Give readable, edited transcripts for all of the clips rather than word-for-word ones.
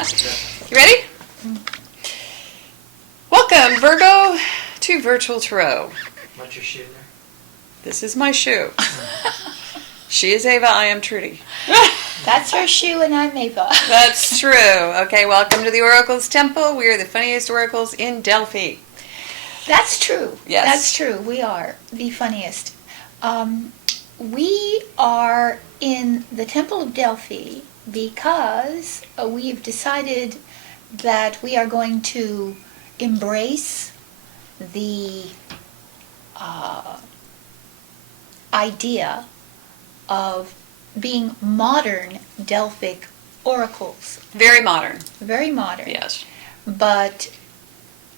You ready? Welcome, Virgo, to Virtual Tarot. What's your shoe there? This is my shoe. She is Ava, I am Trudy. That's her shoe and I'm Ava. That's true. Okay, welcome to the Oracle's Temple. We are the funniest oracles in Delphi. That's true. Yes. That's true. We are the funniest. We are in the Temple of Delphi because we've decided that we are going to embrace the idea of being modern Delphic oracles. Very modern. Very modern. Yes. But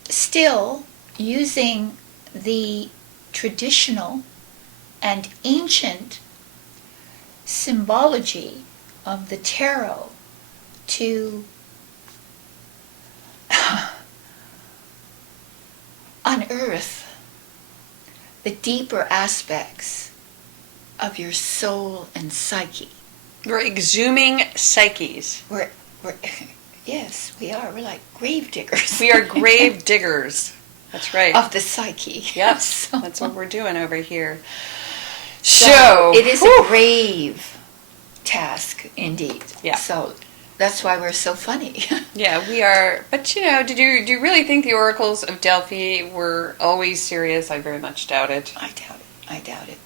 still using the traditional and ancient symbology of the tarot to unearth the deeper aspects of your soul and psyche. We're exhuming psyches. Yes, we are. We're like grave diggers. We are grave diggers. That's right. Of the psyche. Yes, So- that's what we're doing over here. So it is a grave task indeed. Yeah. So that's why we're so funny. Yeah, we are. But do you really think the oracles of Delphi were always serious? I very much doubt it. I doubt it.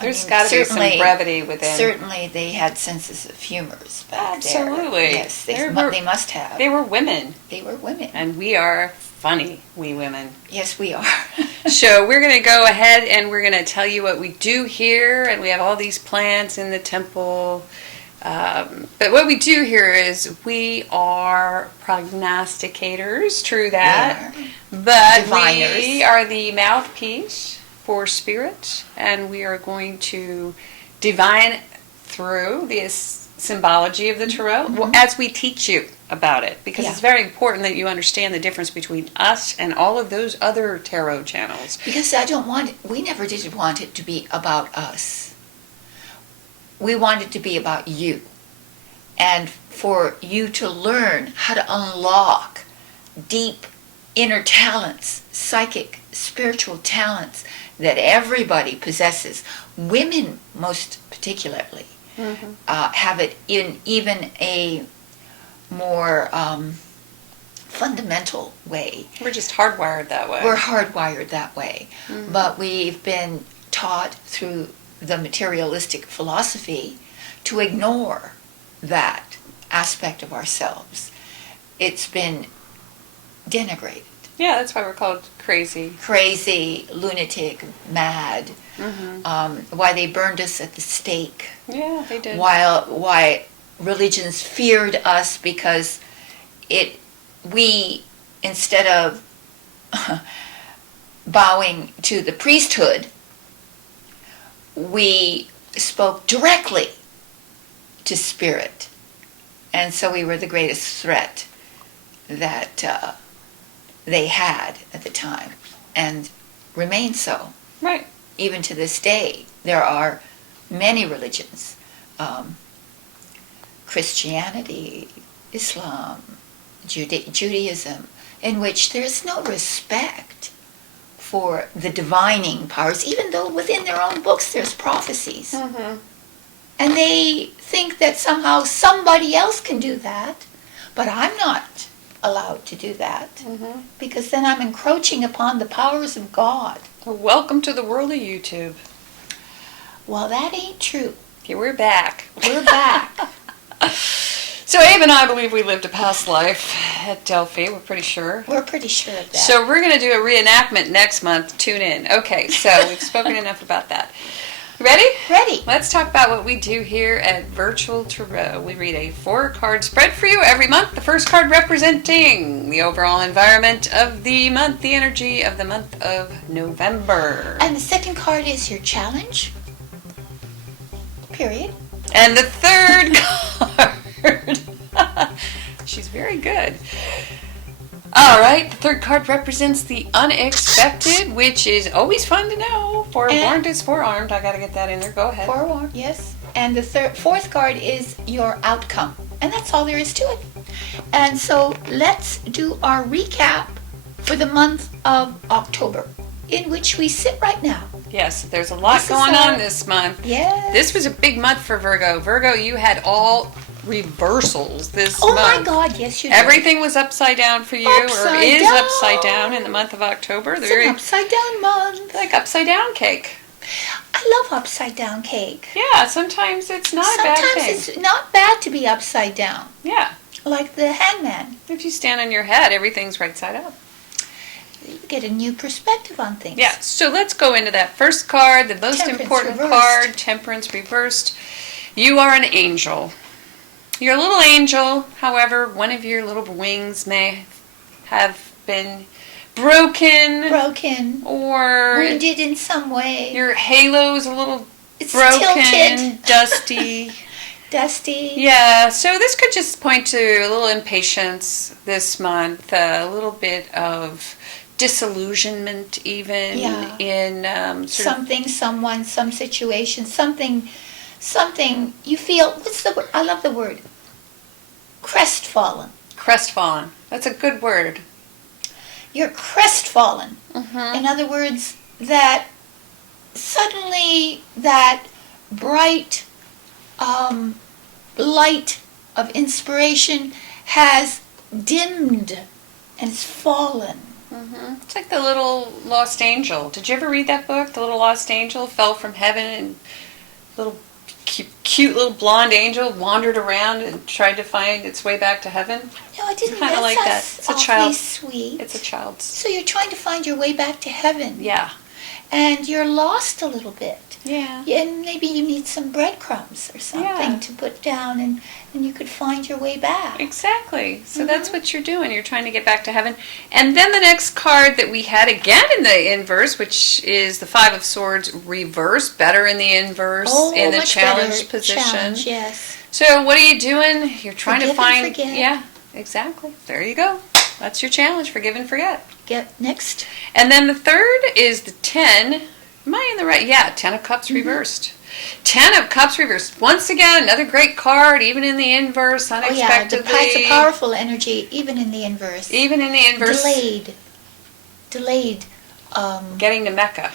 There's got to be some brevity within. Certainly, they had senses of humors back there. Absolutely. Yes, they must have. They were women. They were women. And we are funny, we women. Yes, we are. So we're going to go ahead and we're going to tell you what we do here. And we have all these plants in the temple. But what we do here is we are prognosticators, true that. But Diviners. we are the mouthpiece for spirit, and we are going to divine through the symbology of the tarot as we teach you about it, because it's very important that you understand the difference between us and all of those other tarot channels. Because we never did want it to be about us. We want it to be about you. And for you to learn how to unlock deep inner talents, psychic, spiritual talents that everybody possesses. Women, most particularly, have it in even a more fundamental way. We're just hardwired that way. We're hardwired that way. But we've been taught through the materialistic philosophy to ignore that aspect of ourselves. It's been denigrated. Yeah, that's why we're called crazy. Crazy, lunatic, mad. Why they burned us at the stake. Yeah, they did. Why religions feared us because we instead of bowing to the priesthood, we spoke directly to spirit, and so we were the greatest threat that they had at the time, and remain so. Right. Even to this day, there are many religions, Christianity, Islam, Judaism, in which there's no respect for the divining powers, even though within their own books there's prophecies. And they think that somehow somebody else can do that, but I'm not allowed to do that, because then I'm encroaching upon the powers of God. Well, welcome to the world of YouTube. Well, that ain't true. Okay, we're back. We're back. So Abe and I believe we lived a past life at Delphi. We're pretty sure. We're pretty sure of that. So we're going to do a reenactment next month. Tune in. Okay, so we've spoken enough about that. Ready? Ready. Let's talk about what we do here at Virtual Tarot. We read a 4-card spread for you every month. The first card representing the overall environment of the month, the energy of the month of November. And the second card is your challenge. Period. And the third card. She's very good. All right, the third card represents the unexpected, which is always fun to know. Forewarned is forearmed. I got to get that in there. Go ahead. Forewarned, yes. And the fourth card is your outcome. And that's all there is to it. And so let's do our recap for the month of October, in which we sit right now. Yes, there's a lot going on this month. Yes. This was a big month for Virgo. Virgo, you had all reversals this Oh month. my God, yes you did. Everything was upside down for you, Upside or is down. upside down in the month of October. It's an upside down month. Like upside down cake. I love upside down cake. Yeah, sometimes it's not a bad thing. Sometimes it's not bad to be upside down. Yeah. Like the hangman. If you stand on your head, everything's right side up. You get a new perspective on things. Yeah, so let's go into that first card, the most Temperance important reversed. card, Temperance reversed. You are an angel. You're a little angel, however, one of your little wings may have been broken. Or wounded in some way. your halo's a little It's broken, tilted. dusty. Dusty. Yeah, so this could just point to a little impatience this month, a little bit of disillusionment even Yeah. in Something, someone, some situation, something you feel, what's the word? I love the word. Crestfallen. crestfallen. That's a good word. You're crestfallen. Mm-hmm. In other words, that suddenly that bright light of inspiration has dimmed and it's fallen. Mm-hmm. It's like the little lost angel. Did you ever read that book? The little lost angel fell from heaven and little cute little blonde angel wandered around and tried to find its way back to heaven. No, I didn't. Kind of like that. It's a child. Sweet. It's a child's. So you're trying to find your way back to heaven. Yeah. And you're lost a little bit. Yeah. And maybe you need some breadcrumbs or something Yeah. to put down and you could find your way back. Exactly. So that's what you're doing. You're trying to get back to heaven. And then the next card that we had again in the inverse, which is the Five of Swords reversed, better in the inverse in the much challenge better. position. Challenge, yes. So what are you doing? You're trying Forgive to find. and forget. Yeah, exactly. There you go. That's your challenge. Forgive and forget. Get next. And then the third is the 10. Am I in the right? Yeah, 10 of Cups reversed. 10 of Cups reversed. Once again, another great card, even in the inverse, unexpectedly. Oh yeah, it's a powerful energy, even in the inverse. Even in the inverse. Delayed. Getting to Mecca.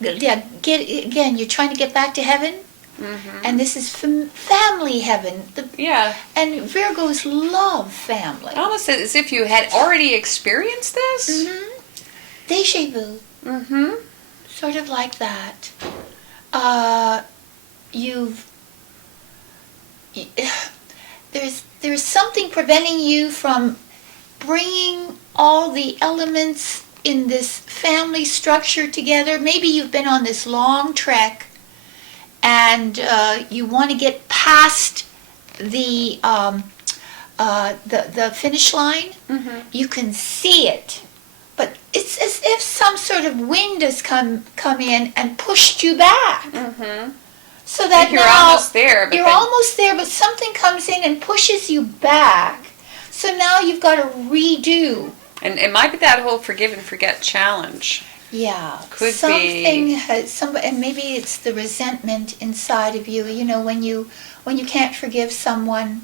Yeah, again, you're trying to get back to heaven. Mm-hmm. And this is family heaven. Yeah. And Virgos love family. Almost as if you had already experienced this. Mm-hmm. Deja vu. Mm-hmm. Sort of like that. There's something preventing you from bringing all the elements in this family structure together. Maybe you've been on this long trek and you want to get past the finish line. Mm-hmm. You can see it, but it's as if some sort of wind has come in and pushed you back. Mm-hmm. So that you're now almost there. But you're almost there, but something comes in and pushes you back. So now you've got to redo. And it might be that whole forgive and forget challenge. Yeah, Could something be. and maybe it's the resentment inside of you. You know, when you can't forgive someone,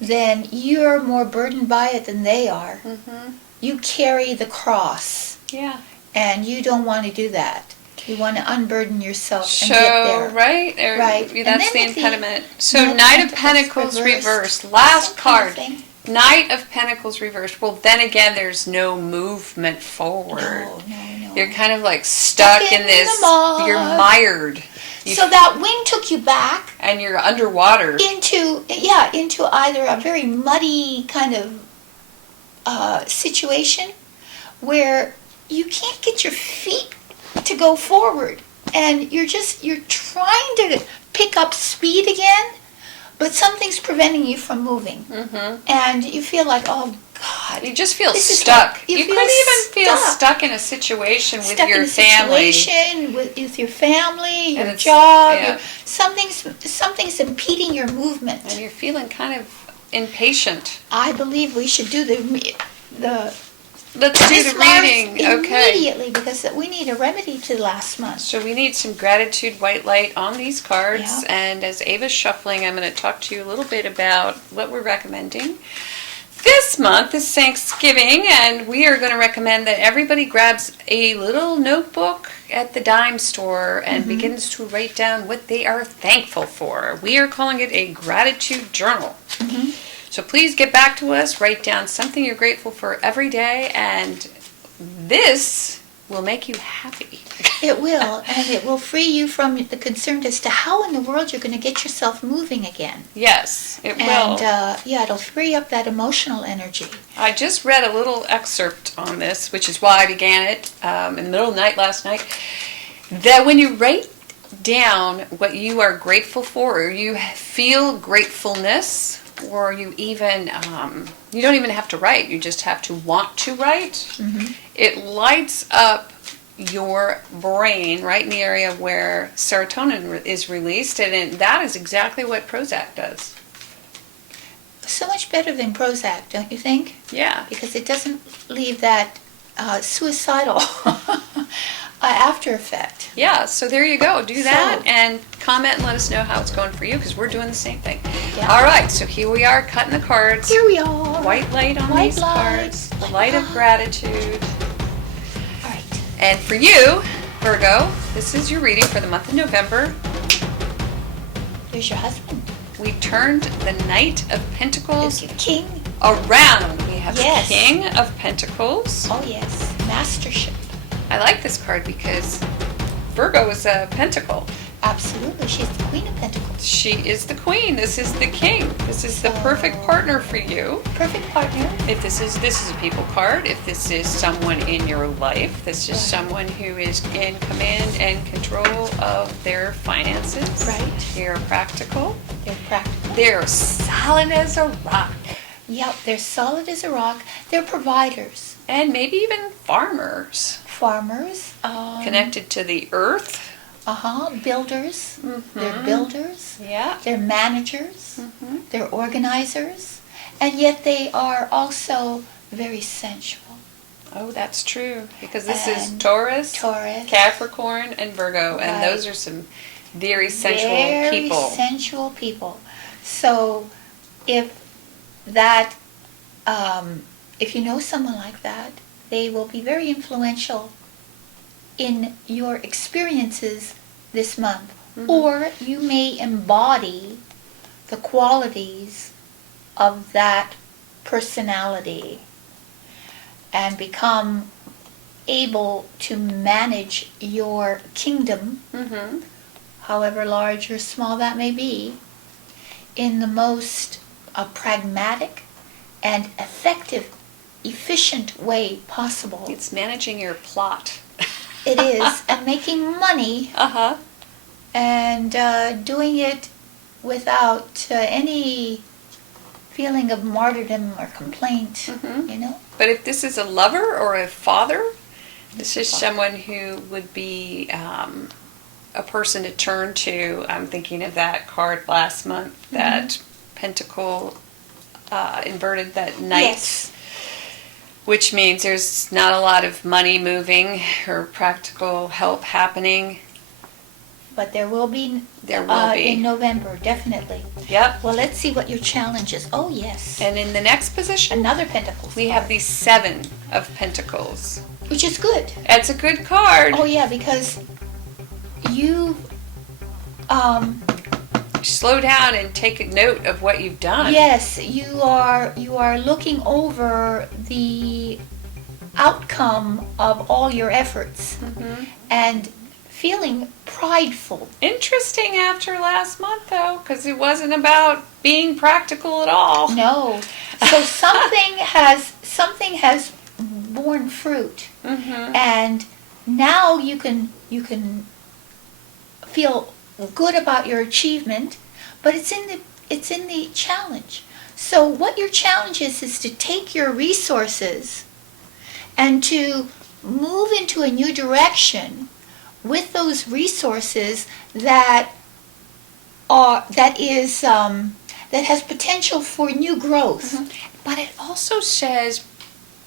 then you're more burdened by it than they are. Mm-hmm. You carry the cross, Yeah. and you don't want to do that. You want to unburden yourself and So, get there. right? Right. And That's the then with the impediment. So, Knight of Knight of Pentacles Pentacles reversed. reversed. Last Same kind card. of thing. Knight of Pentacles reversed. Well, then again, there's no movement forward. No. You're kind of like stuck in in this. the mud. You're mired. So that wind took you back And you're underwater. into either a very muddy kind of situation where you can't get your feet to go forward, and you're trying to pick up speed again, but something's preventing you from moving. Mm-hmm. And you feel like, oh God, You just feel This is stuck. like- you You feel could even feel stuck. stuck in a situation with stuck your in a family. situation with your family, And your it's- job, yeah. something's impeding your movement. And you're feeling kind of impatient. I believe we should do the let's do This the month, reading. Okay. immediately, because we need a remedy to last month. So we need some gratitude white light on these cards. Yeah. And as Ava's shuffling, I'm going to talk to you a little bit about what we're recommending. This month is Thanksgiving, and we are going to recommend that everybody grabs a little notebook at the dime store and begins to write down what they are thankful for. We are calling it a gratitude journal. So please get back to us, write down something you're grateful for every day, and this will make you happy. It will, and it will free you from the concern as to how in the world you're going to get yourself moving again. Yes, it will. And it'll free up that emotional energy. I just read a little excerpt on this, which is why I began it in the middle of the night last night, that when you write down what you are grateful for, or you feel gratefulness, or you even, you don't even have to write, you just have to want to write, it lights up your brain right in the area where serotonin is released, and that is exactly what Prozac does. So much better than Prozac, don't you think? Yeah. Because it doesn't leave that suicidal after effect. Yeah, so there you go. Do that So- and comment and let us know how it's going for you, because we're doing the same thing. Yeah. All right, so here we are cutting the cards. Here we are. White light on White these light, cards. The white light of light. gratitude. All right. And for you, Virgo, this is your reading for the month of November. There's your husband. We turned the Knight of Pentacles There's your king. around. We have Yes. the King of Pentacles. Oh, yes. Mastership. I like this card because Virgo is a pentacle. Absolutely. She's the Queen of Pentacles. She is the queen. This is the king. This is the So- perfect partner for you. Perfect partner. If this is a people card, if this is someone in your life, this is Right. someone who is in command and control of their finances. Right. They're practical. They're practical. They're solid as a rock. Yep. They're solid as a rock. They're providers. And maybe even farmers. Farmers. Connected to the earth. Builders. They're Mhm. builders. Yeah. They're managers. Mhm. They're organizers. And yet they are also very sensual. Oh, that's true. Because this is And Taurus, Taurus. Capricorn, and Virgo. And Right. those are some very sensual Very people. sensual people. So if that, if you know someone like that, they will be very influential in your experiences this month. Or you may embody the qualities of that personality and become able to manage your kingdom, Mm-hmm. however large or small that may be, in the most pragmatic and effective, efficient way possible. It's managing your plot. It is, and making money Uh-huh. and doing it without any feeling of martyrdom or complaint, Mhm. you know? But if this is a lover or a father, this is Father. someone who would be a person to turn to. I'm thinking of that card last month, that pentacle inverted, that knight, Yes. which means there's not a lot of money moving or practical help happening. But there will be, There will be. in November, definitely. Yep. Well, let's see what your challenge is. Oh, yes. And in the next position, Another pentacle. we have the Seven of Pentacles. Which is good. It's a good card. Oh, yeah, because you, Slow down and take a note of what you've done. yes, you are looking over the outcome of all your efforts and feeling prideful. Interesting after last month, though, because it wasn't about being practical at all. No. So something has borne fruit. Mm-hmm. And now you can feel good about your achievement, but it's in the challenge. So what your challenge is to take your resources and to move into a new direction with those resources that has potential for new growth. But it also says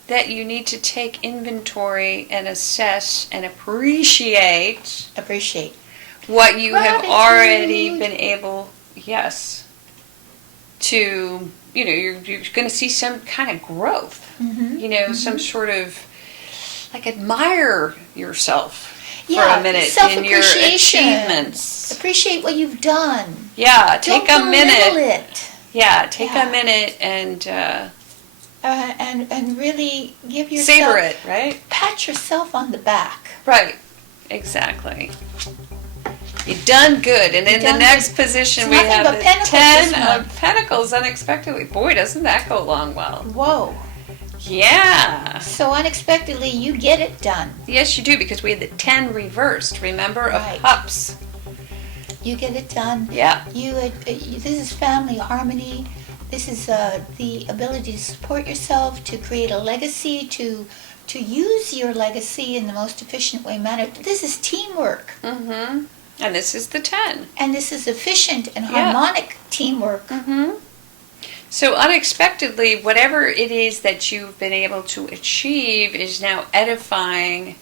that you need to take inventory and assess and appreciate what you have already been able, yes, to, you're going to see some kind of growth, some sort of, like, admire yourself for a minute in your achievements. Appreciate what you've done. Yeah, take a minute. It. Yeah, take a minute and really give yourself... savor it, right? Pat yourself on the back. Right, exactly. You've done good. And in the next position, we have the 10 of Pentacles unexpectedly. Boy, doesn't that go along well. Whoa. Yeah. So unexpectedly, you get it done. Yes, you do, because we had the 10 reversed, remember, of Cups. You get it done. Yeah. This is family harmony. This is the ability to support yourself, to create a legacy, to use your legacy in the most efficient way manner. This is teamwork. Mm-hmm. And this is the 10. And this is efficient and harmonic teamwork. Mm-hmm. So unexpectedly, whatever it is that you've been able to achieve is now edifying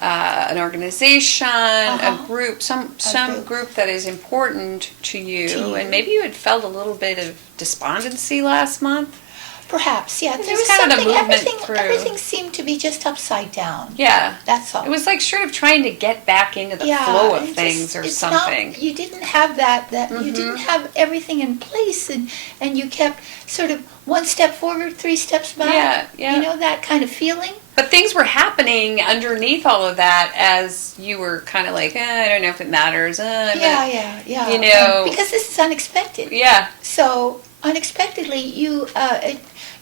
an organization, a group, some group that is important to you. And maybe you had felt a little bit of despondency last month. Perhaps, yeah. There was kind something, of a movement everything seemed to be just upside down. Yeah. That's all. It was like sort of trying to get back into the flow of things or something. You didn't have that you didn't have everything in place, and you kept sort of one step forward, 3 steps back. Yeah. You know, that kind of feeling? But things were happening underneath all of that as you were kind of like, I don't know if it matters. Yeah. You know. Because this is unexpected. Yeah. So unexpectedly, you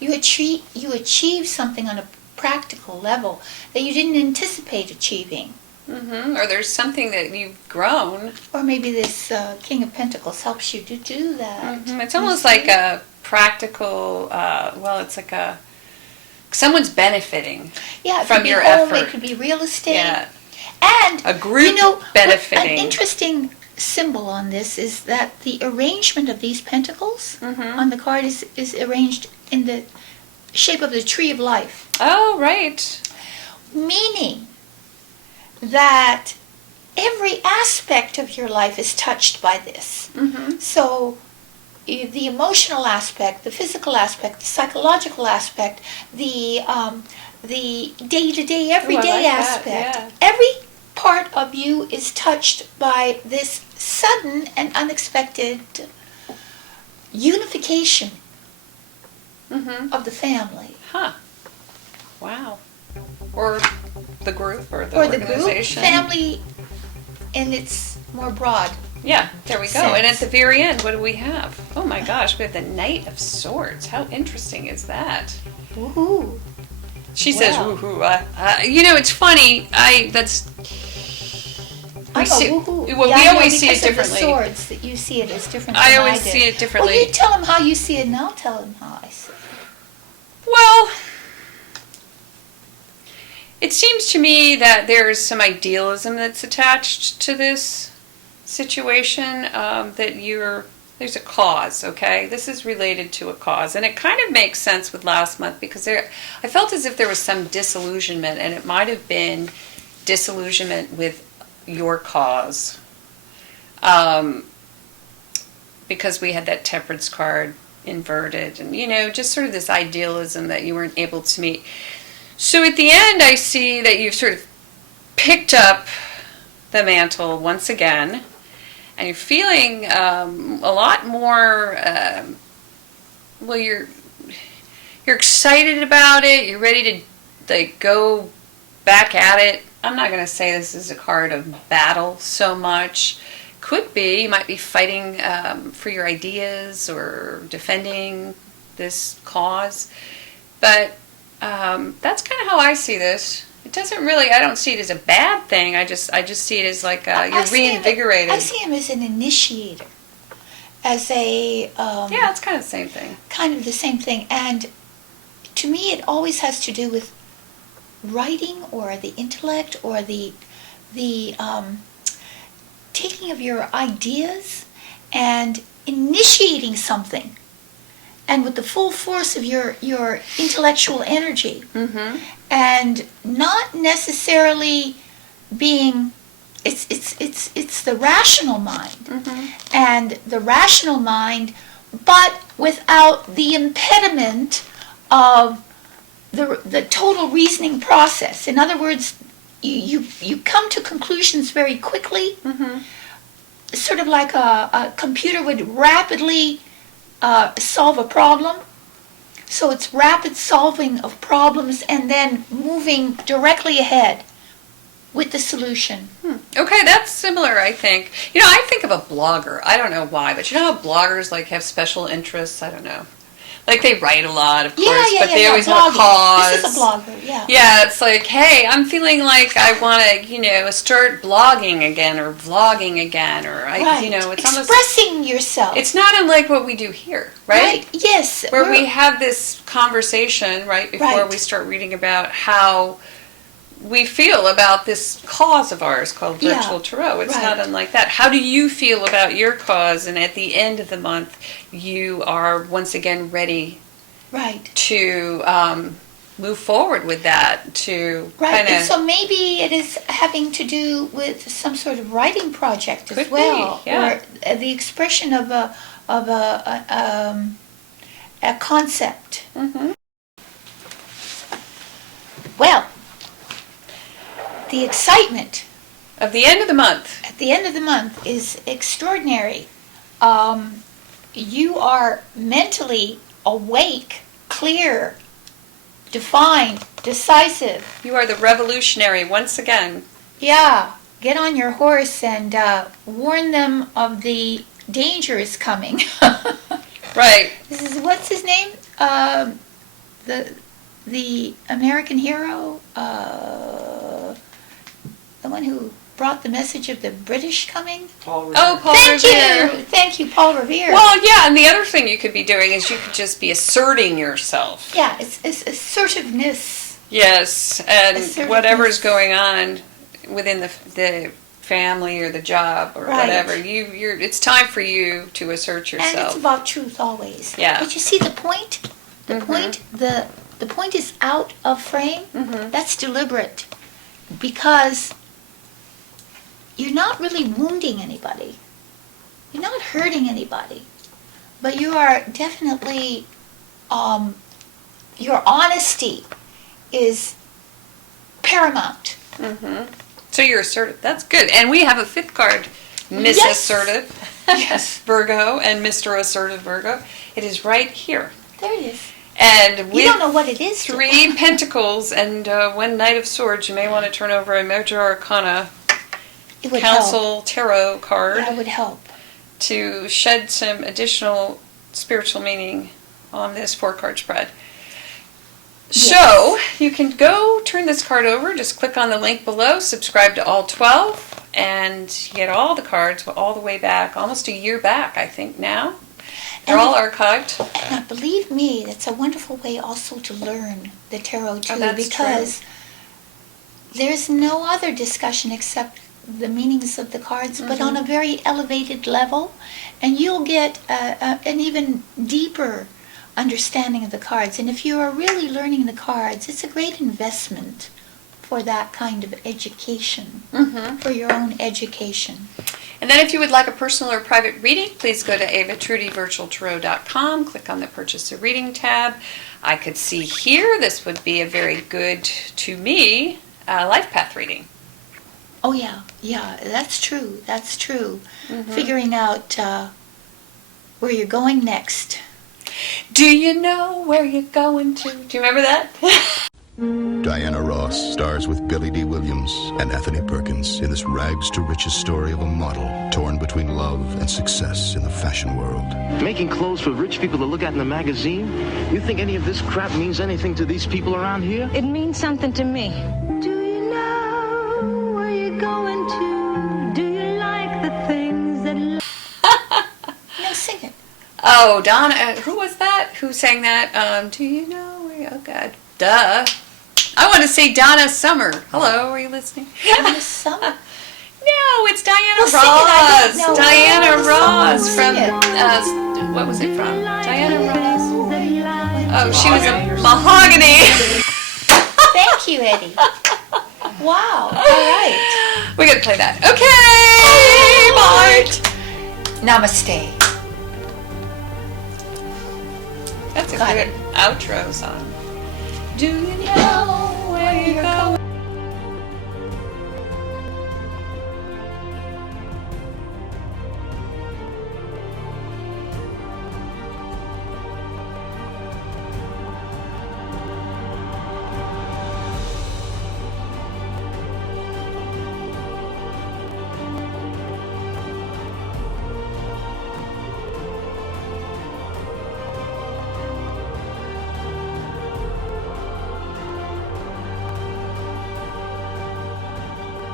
achieve something on a practical level that you didn't anticipate achieving. Mm-hmm. Or there's something that you've grown. Or maybe this King of Pentacles helps you to do that. Mm-hmm. It's almost like a practical, it's like someone's benefiting from your effort. It could be real estate. Yeah. And a group benefiting. An interesting symbol on this is that the arrangement of these pentacles on the card is arranged in the shape of the tree of life. Oh, right. Meaning that every aspect of your life is touched by this. Mm-hmm. So the emotional aspect, the physical aspect, the psychological aspect, the day-to-day, everyday aspect, every part of you is touched by this sudden and unexpected unification of the family. Huh. Wow. Or the group or the organization. Group, family, and it's more broad. Yeah, there we go. Sense. And at the very end, what do we have? Oh my gosh, we have the Knight of Swords. How interesting is that? Woohoo. She says woohoo. It's funny. We always see it differently. The swords, that you see it as different. I always see it differently. Well, you tell them how you see it, and I'll tell them how I see it. Well, it seems to me that there's some idealism that's attached to this situation. There's a cause. Okay, this is related to a cause, and it kind of makes sense with last month because I felt as if there was some disillusionment, and it might have been disillusionment with your cause, because we had that Temperance card inverted, and just sort of this idealism that you weren't able to meet. So at the end, I see that you've sort of picked up the mantle once again, and you're feeling a lot more. You're excited about it. You're ready to go back at it. I'm not going to say this is a card of battle so much. Could be. You might be fighting for your ideas or defending this cause. But that's kind of how I see this. It doesn't really, I don't see it as a bad thing. I just see it as like you're reinvigorated. I see him as an initiator. As a... yeah, it's kind of the same thing. Kind of the same thing. And to me, it always has to do with writing or the intellect or the taking of your ideas and initiating something and with the full force of your intellectual energy, Mm-hmm. and not necessarily being it's the rational mind, Mm-hmm. and the rational mind, but without the impediment of the total reasoning process. In other words, you come to conclusions very quickly, Mm-hmm. sort of like a computer would rapidly solve a problem. So it's rapid solving of problems and then moving directly ahead with the solution. Okay, that's similar, I think. I think of a blogger. I don't know why, but you know how bloggers like have special interests? I don't know. Like they write a lot, of course, but they always have a cause. This is a blogger, yeah. Yeah, it's like, hey, I'm feeling like I want to, start blogging again or vlogging again, or Right. it's almost expressing yourself. it's not unlike what we do here, right? Yes. Where we have this conversation right before Right. we start reading about how we feel about this cause of ours called Yeah, virtual tarot. It's right. not unlike that. How do you feel about your cause? And at the end of the month, you are once again ready Right. to move forward with that. To Right. kind And of so maybe it is having to do with some sort of writing project as Could be, well, yeah. or the expression of a concept. Mhm. Well, the excitement Of the end of the month. at the end of the month is extraordinary. You are mentally awake, clear, defined, decisive. You are the revolutionary once again. Yeah, get on your horse and warn them of the danger is coming. Right. This is, what's his name? The American hero, the one who brought the message of the British coming. Paul Revere. Oh, Paul Thank Revere. you, thank you, Paul Revere. Well, yeah, and the other thing you could be doing is you could just be asserting yourself. Yeah, it's assertiveness. Yes, and Assertiveness. whatever's going on within the family or the job or Right. whatever, it's time for you to assert And it's yourself. about truth always. Yeah. But you see the point? The Mhm. point, the point is out of frame. Mhm. That's deliberate. Because you're not really wounding anybody. You're not hurting anybody. But you are definitely, your honesty is paramount. Mhm. So you're assertive. That's good. And we have a fifth card, Miss Yes. Assertive Yes. Virgo and Mr. Assertive Virgo. It is right here. There it is. And You with don't know what it is. three pentacles and one Knight of Swords, you may want to turn over a Major Arcana It would help. Council Tarot card That would help. to shed some additional spiritual meaning on this 4-card spread. Yes. So, you can go turn this card over, just click on the link below, subscribe to all 12, and you get all the cards all the way back, almost a year back, I think, now. They're And all archived. And believe me, that's a wonderful way also to learn the tarot too, that's because there's no other discussion except the meanings of the cards, but on a very elevated level, and you'll get an even deeper understanding of the cards. And if you are really learning the cards, it's a great investment for that kind of education, for your own education. And then if you would like a personal or private reading, please go to avatrudyvirtualtarot.com, click on the Purchase a Reading tab. I could see here this would be a very good, to me, life path reading. Oh yeah, that's true. Figuring out where you're going next. Do you know where you're going to? Do you remember that? Diana Ross stars with Billy D. Williams and Anthony Perkins in this rags to riches story of a model torn between love and success in the fashion world. Making clothes for rich people to look at in the magazine? You think any of this crap means anything to these people around here? It means something to me. Do you know where you're going to? Do you like the things that... No, sing it. Oh, Donna, who was that? Who sang that? Do you know where oh God, duh. I want to say Donna Summer. Hello, are you listening? Donna Summer. No, it's Diana Well, sing it, I Ross. don't know. Diana Sing Ross it. from, what was it from? Diana Ross. Oh, she was a mahogany. Thank you, Eddie. Wow. All right. We're gonna play that. Okay, Bart. Namaste. That's a Got good it. outro song. Do you know where you're going?